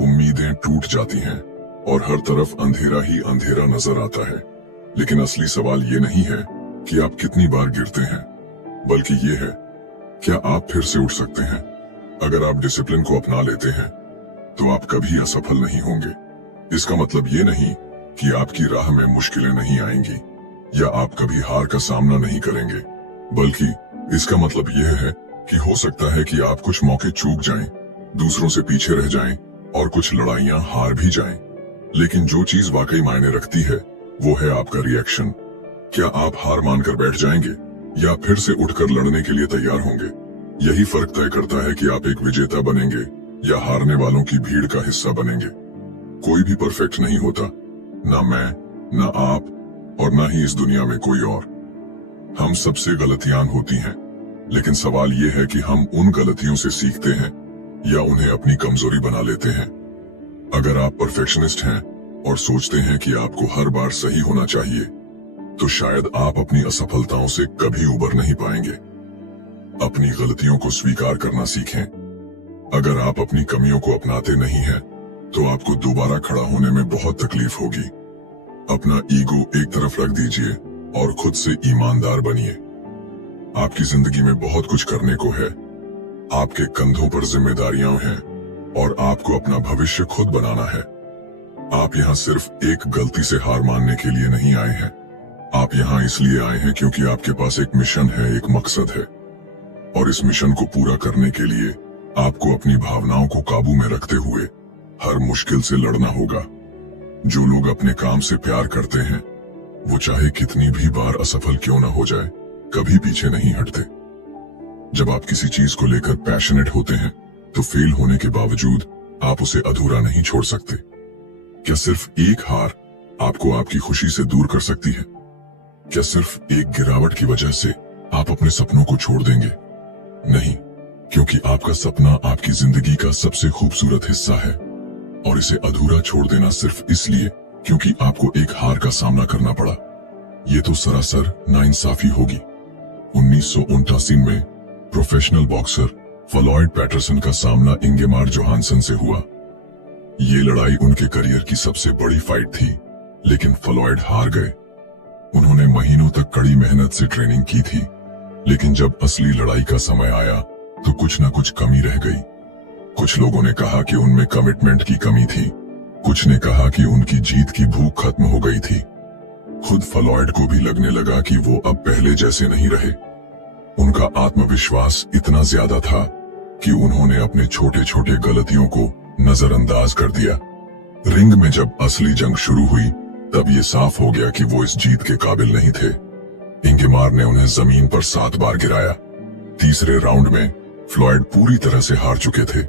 उम्मीदें टूट जाती हैं और हर तरफ अंधेरा ही अंधेरा नजर आता है। लेकिन असली सवाल ये नहीं है कि आप कितनी बार गिरते हैं, बल्कि ये है, क्या आप फिर से उठ सकते हैं? अगर आप डिसिप्लिन को अपना लेते हैं, तो आप कभी असफल नहीं होंगे। इसका मतलब ये नहीं कि आपकी राह में मुश्किलें नहीं आएंगी या आप कभी हार का सामना नहीं करेंगे, बल्कि इसका मतलब यह है कि हो सकता है कि आप कुछ मौके चूक जाएं, दूसरों से पीछे रह जाएं और कुछ लड़ाइयां हार भी जाएं। लेकिन जो चीज वाकई मायने रखती है, वो है आपका रिएक्शन। क्या आप हार मानकर बैठ जाएंगे या फिर से उठकर लड़ने के लिए तैयार होंगे? यही फर्क तय करता है कि आप एक विजेता बनेंगे या हारने वालों की भीड़ का हिस्सा बनेंगे। कोई भी परफेक्ट नहीं होता, ना मैं, ना आप और ना ही इस दुनिया में कोई और। हम सबसे गलतियां होती हैं, लेकिन सवाल यह है कि हम उन गलतियों से सीखते हैं या उन्हें अपनी कमजोरी बना लेते हैं। अगर आप परफेक्शनिस्ट हैं और सोचते हैं कि आपको हर बार सही होना चाहिए, तो शायद आप अपनी असफलताओं से कभी उबर नहीं पाएंगे। अपनी गलतियों को स्वीकार करना सीखें। अगर आप अपनी कमियों को अपनाते नहीं हैं, तो आपको दोबारा खड़ा होने में बहुत तकलीफ होगी। अपना ईगो एक तरफ रख दीजिए और खुद से ईमानदार बनिए। आपकी जिंदगी में बहुत कुछ करने को है। आपके कंधों पर जिम्मेदारियां हैं और आपको अपना भविष्य खुद बनाना है। आप यहाँ सिर्फ एक गलती से हार मानने के लिए नहीं आए हैं। आप यहाँ इसलिए आए हैं क्योंकि आपके पास एक मिशन है, एक मकसद है, और इस मिशन को पूरा करने के लिए आपको अपनी भावनाओं को काबू में रखते हुए हर मुश्किल से लड़ना होगा। जो लोग अपने काम से प्यार करते हैं, वो चाहे कितनी भी बार असफल क्यों न हो जाए, कभी पीछे नहीं हटते। जब आप किसी चीज को लेकर पैशनेट होते हैं, तो फेल होने के बावजूद आप उसे अधूरा नहीं छोड़ सकते। क्या सिर्फ एक हार आपको आपकी खुशी से दूर कर सकती है? क्या सिर्फ एक गिरावट की वजह से आप अपने सपनों को छोड़ देंगे? नहीं, क्योंकि आपका सपना आपकी जिंदगी का सबसे खूबसूरत हिस्सा है, और इसे अधूरा छोड़ देना सिर्फ इसलिए क्योंकि आपको एक हार का सामना करना पड़ा, ये तो सरासर नाइंसाफी होगी। 1989 में प्रोफेशनल बॉक्सर फ्लॉयड पैटरसन का सामना इंगेमार जोहानसन से हुआ। ये लड़ाई उनके करियर की सबसे बड़ी फाइट थी, लेकिन फ्लॉयड हार गए। उन्होंने महीनों तक कड़ी मेहनत से ट्रेनिंग की थी, लेकिन जब असली लड़ाई का समय आया तो कुछ न कुछ कमी रह गई। कुछ लोगों ने कहा कि उनमें कमिटमेंट की कमी थी, कुछ ने कहा कि उनकी जीत की भूख खत्म हो गई थी। खुद फ्लॉयड को भी लगने लगा कि वो अब पहले जैसे नहीं रहे। उनका आत्मविश्वास इतना ज्यादा था कि उन्होंने अपने छोटे छोटे गलतियों को नजरअंदाज कर दिया। रिंग में जब असली जंग शुरू हुई तब ये साफ हो गया कि वो इस जीत के काबिल नहीं थे। इंगमार ने उन्हें जमीन पर 7 बार गिराया। तीसरे राउंड में फ्लॉयड पूरी तरह से हार चुके थे।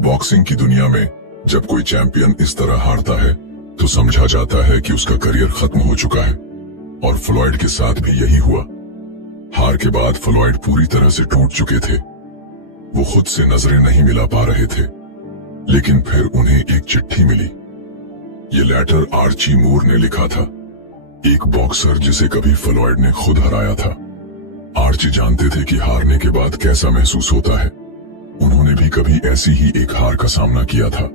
बॉक्सिंग की दुनिया में जब कोई चैंपियन इस तरह हारता है तो समझा जाता है कि उसका करियर खत्म हो चुका है, और फ्लॉयड के साथ भी यही हुआ। हार के बाद फ्लॉयड पूरी तरह से टूट चुके थे। वो खुद से नजरें नहीं मिला पा रहे थे, लेकिन फिर उन्हें एक चिट्ठी मिली। ये लेटर आर्ची मूर ने लिखा था, एक बॉक्सर जिसे कभी फ्लॉयड ने खुद हराया था। आर्ची जानते थे कि हारने के बाद कैसा महसूस होता है। उन्होंने भी कभी ऐसी ही एक हार का सामना किया था।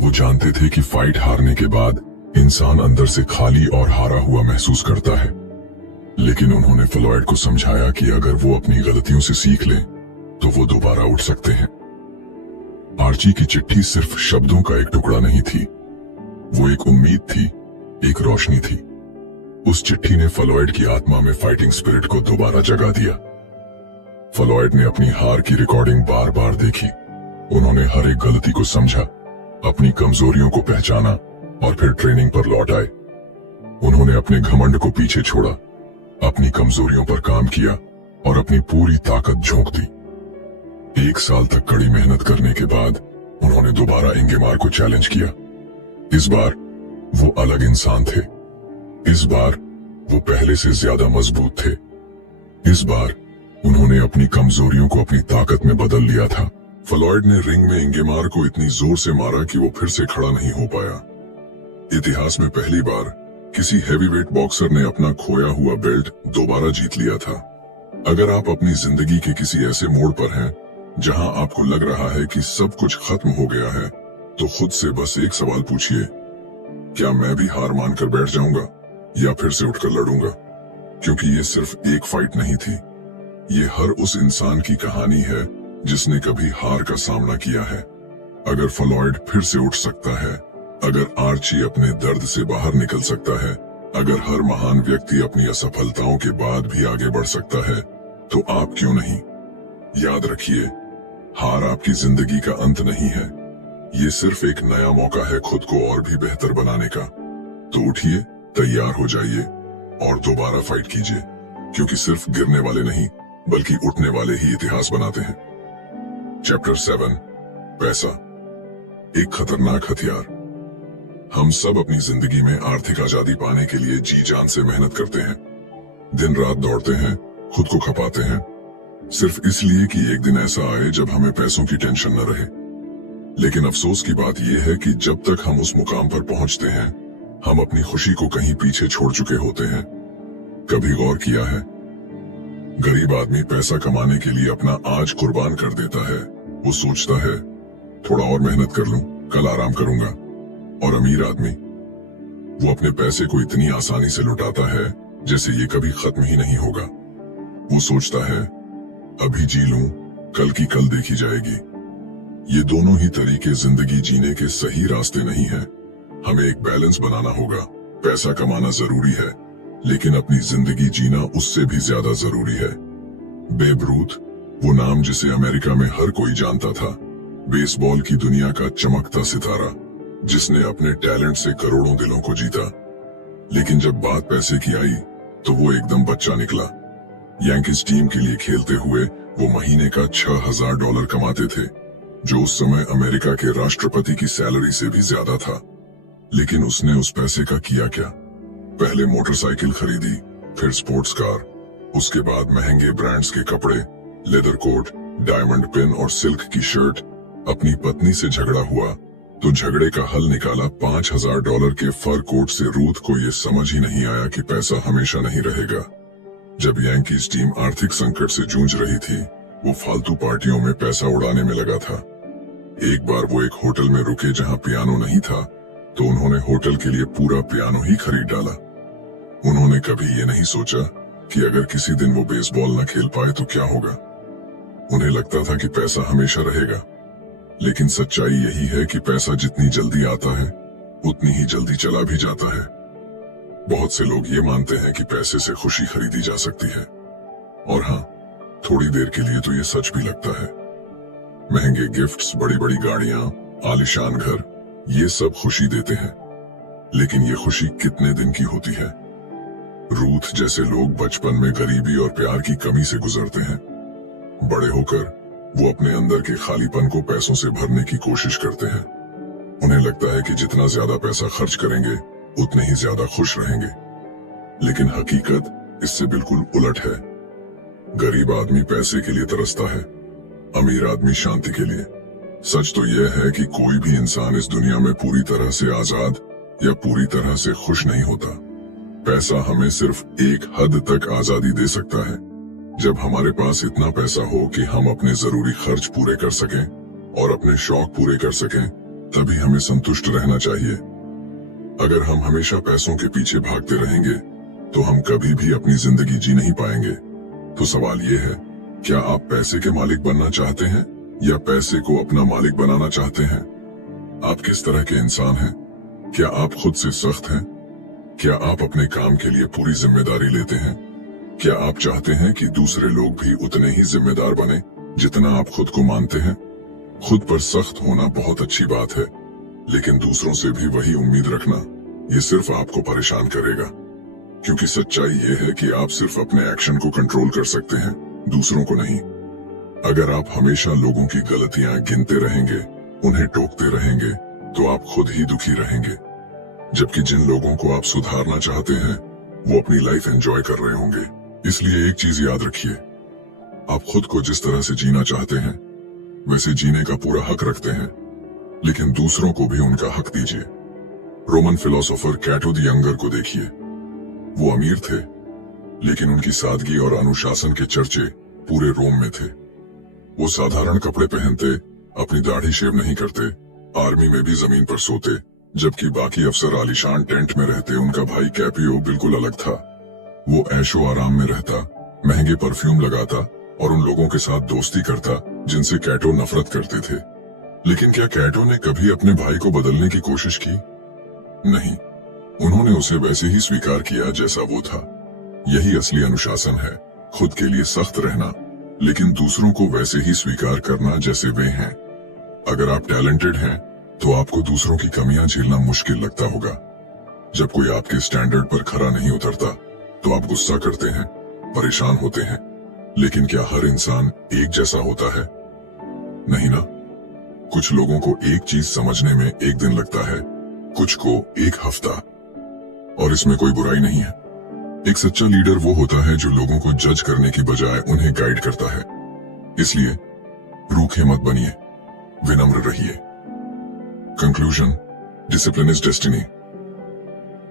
वो जानते थे कि फाइट हारने के बाद इंसान अंदर से खाली और हारा हुआ महसूस करता है। लेकिन उन्होंने फ्लॉयड को समझाया कि अगर वो अपनी गलतियों से सीख लें तो वो दोबारा उठ सकते हैं। आर्ची की चिट्ठी सिर्फ शब्दों का एक टुकड़ा नहीं थी, वो एक उम्मीद थी, एक रोशनी थी। उस चिट्ठी ने फ्लॉयड की आत्मा में फाइटिंग स्पिरिट को दोबारा जगा दिया। फ्लॉयड ने अपनी हार की रिकॉर्डिंग बार बार देखी। उन्होंने हर एक गलती को समझा, अपनी कमजोरियों को पहचाना और फिर ट्रेनिंग पर लौट आए। उन्होंने अपने घमंड को पीछे छोड़ा, अपनी कमजोरियों पर काम किया और अपनी पूरी ताकत झोंक दी। 1 साल तक कड़ी मेहनत करने के बाद उन्होंने दोबारा इंगमार को चैलेंज किया। इस बार वो अलग इंसान थे। इस बार वो पहले से ज्यादा मजबूत थे। इस बार उन्होंने अपनी कमजोरियों को अपनी ताकत में बदल लिया था। फ्लॉयड ने रिंग में इंगमार को इतनी जोर से मारा कि वो फिर से खड़ा नहीं हो पाया। इतिहास में पहली बार किसी हैवीवेट बॉक्सर ने अपना खोया हुआ बेल्ट दोबारा जीत लिया था। अगर आप अपनी जिंदगी के किसी ऐसे मोड़ पर हैं जहां आपको लग रहा है कि सब कुछ खत्म हो गया है, तो खुद से बस एक सवाल पूछिए, क्या मैं भी हार मानकर बैठ जाऊंगा या फिर से उठकर लड़ूंगा? क्योंकि ये सिर्फ एक फाइट नहीं थी, ये हर उस इंसान की कहानी है जिसने कभी हार का सामना किया है। अगर फ्लॉयड फिर से उठ सकता है, अगर आर्ची अपने दर्द से बाहर निकल सकता है, अगर हर महान व्यक्ति अपनी असफलताओं के बाद भी आगे बढ़ सकता है, तो आप क्यों नहीं? याद रखिए, हार आपकी जिंदगी का अंत नहीं है, ये सिर्फ एक नया मौका है खुद को और भी बेहतर बनाने का। तो उठिए, तैयार हो जाइए और दोबारा फाइट कीजिए, क्योंकि सिर्फ गिरने वाले नहीं बल्कि उठने वाले ही इतिहास बनाते हैं। चैप्टर 7, पैसा, एक खतरनाक हथियार। हम सब अपनी जिंदगी में आर्थिक आजादी पाने के लिए जी जान से मेहनत करते हैं, दिन रात दौड़ते हैं, खुद को खपाते हैं, सिर्फ इसलिए कि एक दिन ऐसा आए जब हमें पैसों की टेंशन न रहे। लेकिन अफसोस की बात यह है कि जब तक हम उस मुकाम पर पहुंचते हैं, हम अपनी खुशी को कहीं पीछे छोड़ चुके होते हैं। कभी गौर किया है, गरीब आदमी पैसा कमाने के लिए अपना आज कुर्बान कर देता है। वो सोचता है, थोड़ा और मेहनत कर लूं, कल आराम करूंगा। और अमीर आदमी, वो अपने पैसे को इतनी आसानी से लुटाता है जैसे ये कभी खत्म ही नहीं होगा। वो सोचता है, अभी जी लूं, कल की कल देखी जाएगी। ये दोनों ही तरीके जिंदगी जीने के सही रास्ते नहीं है। हमें एक बैलेंस बनाना होगा। पैसा कमाना जरूरी है, लेकिन अपनी जिंदगी जीना उससे भी ज्यादा जरूरी है। बेब रूथ, वो नाम जिसे अमेरिका में हर कोई जानता था, बेसबॉल की दुनिया का चमकता सितारा, जिसने अपने टैलेंट से करोड़ों दिलों को जीता। लेकिन जब बात पैसे की आई तो वो एकदम बच्चा निकला। यांकीज टीम के लिए खेलते हुए वो महीने का $6000 कमाते थे, जो उस समय अमेरिका के राष्ट्रपति की सैलरी से भी ज्यादा था। लेकिन उसने उस पैसे का किया क्या? पहले मोटरसाइकिल खरीदी, फिर स्पोर्ट्स कार, उसके बाद महंगे ब्रांड्स के कपड़े, लेदर कोट, डायमंड पिन और सिल्क की शर्ट। अपनी पत्नी से झगड़ा हुआ तो झगड़े का हल निकाला $5000 के फर कोट से। रूथ को यह समझ ही नहीं आया कि पैसा हमेशा नहीं रहेगा। जब यांकीज टीम आर्थिक संकट से जूझ रही थी, वो फालतू पार्टियों में पैसा उड़ाने में लगा था। एक बार वो एक होटल में रुके जहां पियानो नहीं था, तो उन्होंने होटल के लिए पूरा पियानो ही खरीद डाला। उन्होंने कभी ये नहीं सोचा कि अगर किसी दिन वो बेसबॉल न खेल पाए तो क्या होगा। उन्हें लगता था कि पैसा हमेशा रहेगा, लेकिन सच्चाई यही है कि पैसा जितनी जल्दी आता है उतनी ही जल्दी चला भी जाता है। बहुत से लोग ये मानते हैं कि पैसे से खुशी खरीदी जा सकती है, और हाँ, थोड़ी देर के लिए तो ये सच भी लगता है। महंगे गिफ्ट्स, बड़ी बड़ी गाड़ियां, आलीशान घर, ये सब खुशी देते हैं। लेकिन ये खुशी कितने दिन की होती है? रूथ जैसे लोग बचपन में गरीबी और प्यार की कमी से गुजरते हैं। बड़े होकर वो अपने अंदर के खालीपन को पैसों से भरने की कोशिश करते हैं। उन्हें लगता है कि जितना ज्यादा पैसा खर्च करेंगे उतने ही ज्यादा खुश रहेंगे। लेकिन हकीकत इससे बिल्कुल उलट है। गरीब आदमी पैसे के लिए तरसता है, अमीर आदमी शांति के लिए। सच तो यह है कि कोई भी इंसान इस दुनिया में पूरी तरह से आजाद या पूरी तरह से खुश नहीं होता। पैसा हमें सिर्फ एक हद तक आजादी दे सकता है। जब हमारे पास इतना पैसा हो कि हम अपने जरूरी खर्च पूरे कर सकें और अपने शौक पूरे कर सकें, तभी हमें संतुष्ट रहना चाहिए। अगर हम हमेशा पैसों के पीछे भागते रहेंगे तो हम कभी भी अपनी जिंदगी जी नहीं पाएंगे। तो सवाल ये है, क्या आप पैसे के मालिक बनना चाहते हैं या पैसे को अपना मालिक बनाना चाहते हैं? आप किस तरह के इंसान हैं? क्या आप खुद से सख्त हैं? क्या आप अपने काम के लिए पूरी जिम्मेदारी लेते हैं? क्या आप चाहते हैं कि दूसरे लोग भी उतने ही जिम्मेदार बने जितना आप खुद को मानते हैं? खुद पर सख्त होना बहुत अच्छी बात है, लेकिन दूसरों से भी वही उम्मीद रखना, ये सिर्फ आपको परेशान करेगा। क्योंकि सच्चाई ये है कि आप सिर्फ अपने एक्शन को कंट्रोल कर सकते हैं, दूसरों को नहीं। अगर आप हमेशा लोगों की गलतियां गिनते रहेंगे, उन्हें टोकते रहेंगे, तो आप खुद ही दुखी रहेंगे। जबकि जिन लोगों को आप सुधारना चाहते हैं वो अपनी लाइफ एंजॉय कर रहे होंगे। इसलिए एक चीज याद रखिए, आप खुद को जिस तरह से जीना चाहते हैं वैसे जीने का पूरा हक रखते हैं, लेकिन दूसरों को भी उनका हक दीजिए। रोमन फिलोसोफर कैटो द यंगर को देखिए। वो अमीर थे, लेकिन उनकी सादगी और अनुशासन के चर्चे पूरे रोम में थे। वो साधारण कपड़े पहनते, अपनी दाढ़ी शेव नहीं करते, आर्मी में भी जमीन पर सोते, जबकि बाकी अफसर आलीशान टेंट में रहते। उनका भाई कैपियो बिल्कुल अलग था। वो ऐशो आराम में रहता, महंगे परफ्यूम लगाता और उन लोगों के साथ दोस्ती करता जिनसे कैटो नफरत करते थे। लेकिन क्या कैटो ने कभी अपने भाई को बदलने की कोशिश की? नहीं, उन्होंने उसे वैसे ही स्वीकार किया जैसा वो था। यही असली अनुशासन है, खुद के लिए सख्त रहना, लेकिन दूसरों को वैसे ही स्वीकार करना जैसे वे हैं। अगर आप टैलेंटेड हैं तो आपको दूसरों की कमियां झेलना मुश्किल लगता होगा। जब कोई आपके स्टैंडर्ड पर खरा नहीं उतरता तो आप गुस्सा करते हैं, परेशान होते हैं। लेकिन क्या हर इंसान एक जैसा होता है? नहीं ना। कुछ लोगों को एक चीज समझने में एक दिन लगता है, कुछ को एक हफ्ता, और इसमें कोई बुराई नहीं है। एक सच्चा लीडर वो होता है जो लोगों को जज करने की बजाय उन्हें गाइड करता है। इसलिए रूखे मत बनिए, विनम्र रहिए। कंक्लूजन, डिसिप्लिन इज डेस्टिनी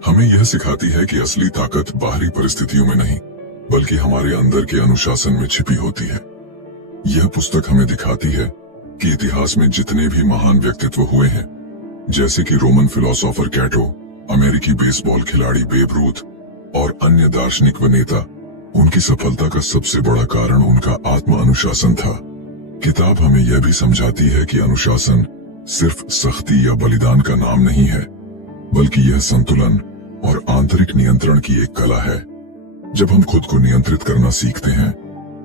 हमें यह सिखाती है कि असली ताकत बाहरी परिस्थितियों में नहीं, बल्कि हमारे अंदर के अनुशासन में छिपी होती है। यह पुस्तक हमें दिखाती है कि इतिहास में जितने भी महान व्यक्तित्व हुए हैं, जैसे कि रोमन फिलोसोफर कैटो, अमेरिकी बेसबॉल खिलाड़ी बेब रूथ और अन्य दार्शनिक व नेता, उनकी सफलता का सबसे बड़ा कारण उनका आत्म अनुशासन था। किताब हमें यह भी समझाती है कि अनुशासन सिर्फ सख्ती या बलिदान का नाम नहीं है, बल्कि यह संतुलन और आंतरिक नियंत्रण की एक कला है। जब हम खुद को नियंत्रित करना सीखते हैं,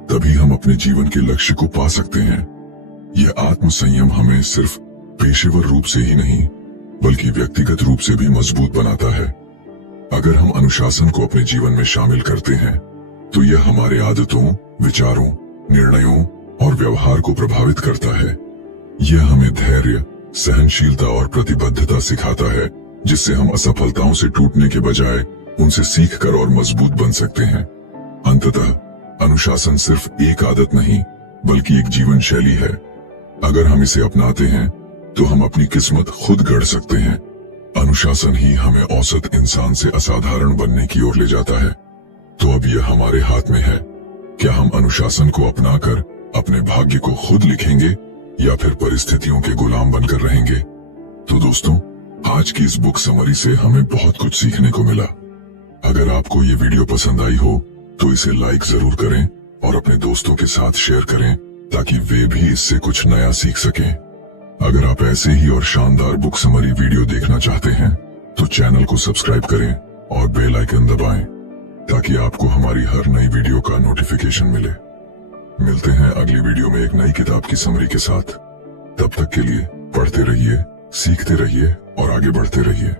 तभी हम अपने जीवन के लक्ष्य को पा सकते हैं। यह आत्म संयम हमें सिर्फ पेशेवर रूप से ही नहीं, बल्कि व्यक्तिगत रूप से भी मजबूत बनाता है। अगर हम अनुशासन को अपने जीवन में शामिल करते हैं, तो यह हमारे आदतों, विचारों, निर्णयों और व्यवहार को प्रभावित करता है। यह हमें धैर्य, सहनशीलता और प्रतिबद्धता सिखाता है, जिससे हम असफलताओं से टूटने के बजाय उनसे सीखकर और मजबूत बन सकते हैं। अंततः अनुशासन सिर्फ एक आदत नहीं, बल्कि एक जीवन शैली है। अगर हम इसे अपनाते हैं तो हम अपनी किस्मत खुद गढ़ सकते हैं। अनुशासन ही हमें औसत इंसान से असाधारण बनने की ओर ले जाता है। तो अब यह हमारे हाथ में है, क्या हम अनुशासन को अपनाकर अपने भाग्य को खुद लिखेंगे या फिर परिस्थितियों के गुलाम बनकर रहेंगे? तो दोस्तों, आज की इस बुक समरी से हमें बहुत कुछ सीखने को मिला। अगर आपको ये वीडियो पसंद आई हो तो इसे लाइक जरूर करें और अपने दोस्तों के साथ शेयर करें, ताकि वे भी इससे कुछ नया सीख सकें। अगर आप ऐसे ही और शानदार बुक समरी वीडियो देखना चाहते हैं तो चैनल को सब्सक्राइब करें और बेल आइकन दबाएं, ताकि आपको हमारी हर नई वीडियो का नोटिफिकेशन मिले। मिलते हैं अगली वीडियो में एक नई किताब की समरी के साथ। तब तक के लिए पढ़ते रहिए, सीखते रहिए और आगे बढ़ते रहिए।